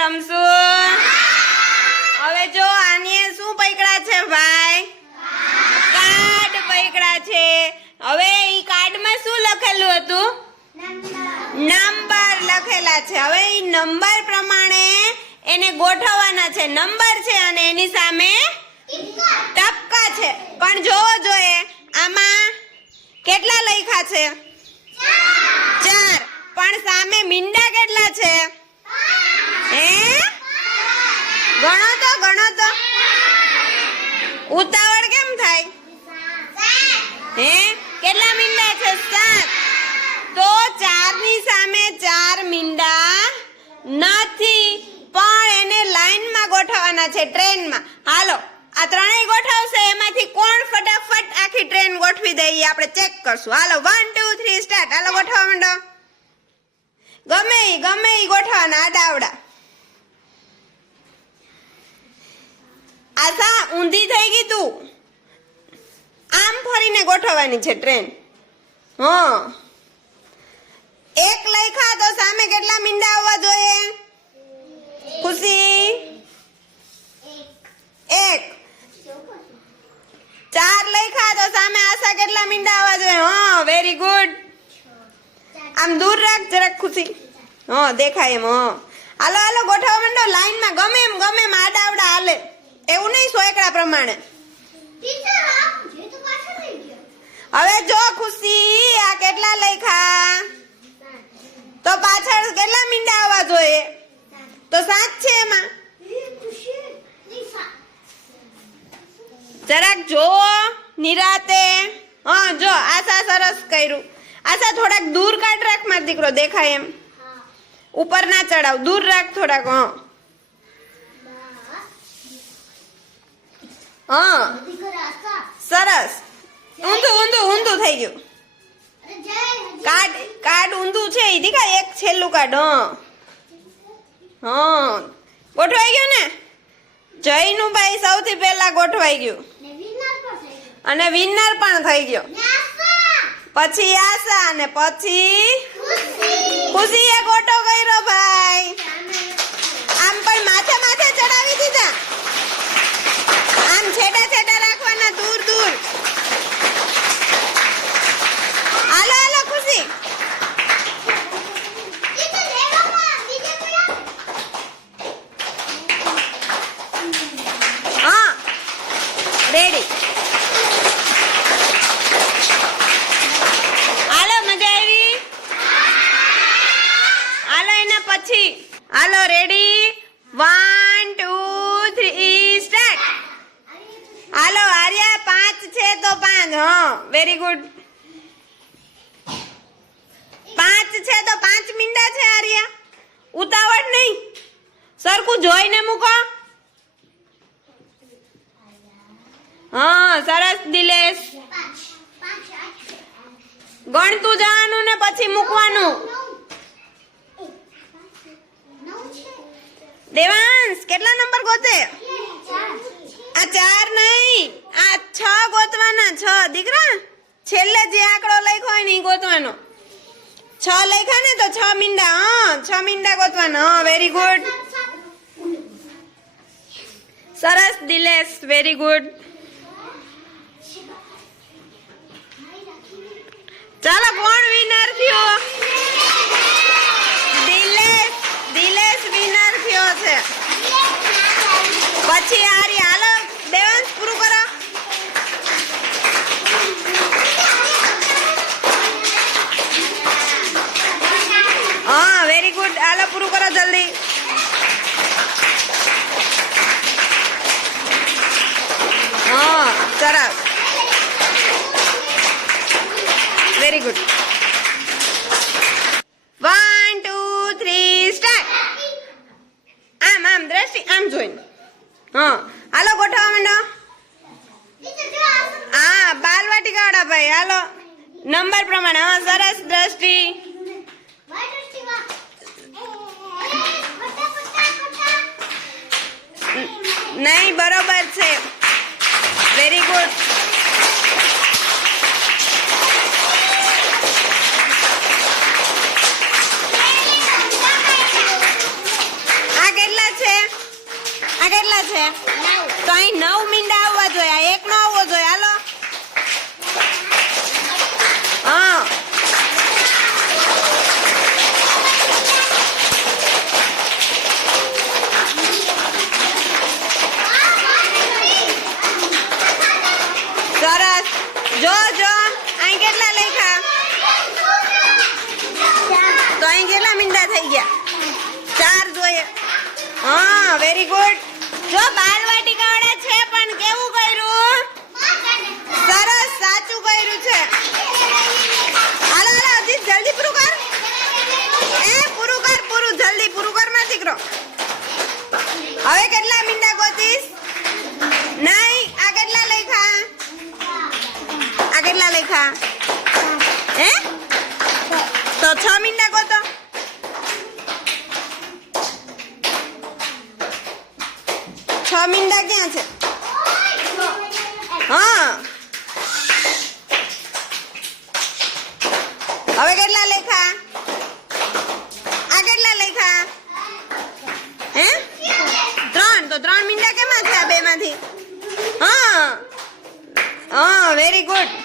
રમશું? હવે જો આને શું પકડા છે ભાઈ? કાર્ડ પકડા છે. હવે ઈ કાર્ડમાં શું લખેલું હતું? નંબર લખેલા છે. હવે ઈ નંબર પ્રમાણે એને ગોઠવવાના છે. નંબર છે અને એની સામે ટપકા છે. પણ જોવો જોઈએ આમાં કેટલા લખ્યા છે? 4. પણ સામે મીંડા કેટલા છે? હે, ગણો તો ઉતાવળ કેમ થાય? હે, કેટલા મીંડા છે? 7. તો 4 ની સામે 4 મીંડા નથી, પણ એને લાઈનમાં ગોઠવવાના છે, ટ્રેનમાં. હાલો આ ત્રણેય ગોઠવશે, એમાંથી કોણ ફટાફટ આખી ટ્રેન ગોઠવી દે ઈ આપણે ચેક કરશું. હાલો 1 2 3 સ્ટાર્ટ. હાલો ગોઠવવા માંડો. ગમે ઈ ગોઠવવાના આડાવડા. આશા ઊંધી થઈ ગઈ તું. આમ ફરીને ગોઠવવાની છે ટ્રેન. હા, 1 લખ્યા તો સામે કેટલા મીંડા આવવા જોઈએ? ખુશી 1. 4 લખ્યા તો સામે આશા કેટલા મીંડા આવવા જોઈએ? હા, વેરી ગુડ. આમ દૂર રાખ જરાક ખુશી. હા, દેખાય એમ. હા, હાલો ગોઠવવા માંડો લાઈનમાં. ગમે એમ આડાવડા હાલે, એવું નહીં સોયકડા પ્રમાણે. હવે જો ખુશી આ કેટલા લખ્યા તો પાછળ કેટલા મીંડા આવવા જોઈએ? તો 7 છે એમાં. જરાક જોવો નિરાતે. હા, જો આશા સરસ કર્યું. આશા થોડાક દૂર કાઢ રાખ મારો દીકરો, દેખાય એમ. ઉપર ના ચડાવ, દૂર રાખ થોડાક. હા, સરસ. ઊંધું થઈ ગયું. કાર્ડ ઊંધું છે ઈ દેખાય. એક છેલ્લું કાર્ડ. હા, ગોઠવાઈ ગયું ને? જયનું ભાઈ સૌથી પહેલા ગોઠવાઈ ગયું અને વિનર પણ થઈ ગયો. પછી આશા અને પછી ખુશીએ ગોટો કર્યો ભાઈ. આમ પણ માથે ચડાવી દીધા. આમ છેટા રાખવાના, દૂર. હાલો ખુશી. હા, રેડી. હાલો, મજા આવી? હાલો એના પછી. હાલો રેડી 1 2 3 સ્ટાર્ટ. હાલો આર્યા 5 છે તો 5. હા, વેરી ગુડ. 5 છે તો 5 મીંડા છે આર્યા. ઉતાવળ નહીં, સરખું જોઈને મૂકો. હા, સરસ દિલેશ. ગણતું જવાનું ને પછી મૂકવાનું. દેવાંશ કેટલા નંબર ગોતે? આ 4 નહીં, આ 6 ગોતવાના. 6 દીકરા, છેલ્લે જે આંકડો લખ્યો હોય ને એ ગોતવાનો. 6 લખ્યા ને તો 6 મીંડા. હા, 6 મીંડા ગોતવાના. હા, વેરી ગુડ. સરસ દિલેશ, વેરી ગુડ. ચાલો કોણ વિનર થયો? દિલેશ વિનર થયો છે. પછી આરી. હાલો દેવાંશ પૂરું કરો. હા, વેરી ગુડ. હાલો પૂરું કરો જલ્દી. હા, સરસ, વેરી ગુડ. 1 2 3 સ્ટાર્ટ. આમ દ્રષ્ટિ આમ જોઈને. હા, હાલો ગોઠવવા માંડો. હા, બાલવાટિકા વાળા ભાઈ. હાલો નંબર પ્રમાણે. હા, સરસ દ્રષ્ટિ. નહીં, બરોબર છે. Very good. આ કેટલા અહીંયા કેટલા છે? તો અહીં 9 મીંડા આવવા જોઈએ. આ એક નો આવવો જોઈએ. હાલો. હા. સરસ. જો અહીં કેટલા લખ્યા? તો અહીં કેટલા મીંડા થઈ ગયા? 4 જોઈએ. હા, વેરી ગુડ. જો બાલવાટિકાવાળા છે પણ કેવું કર્યું? સરસ, સાચું કર્યું છે. હાલો અજીત જલ્દી પૂરું કર. પૂરું જલ્દી પૂરું કર માં દીકરો. હવે કેટલા મીંડા ગોતીશ? નહીં, આ કેટલા લખ્યા? આ કેટલા લખ્યા? હે? તો 6 મીંડા ગોતો. છ મીંડા ક્યાં છે? હા. હવે કેટલા લખ્યા? આ કેટલા લખ્યા? હે? 3. તો 3 મીંડા કેમાં છે આ બે માંથી? હા, વેરી ગુડ.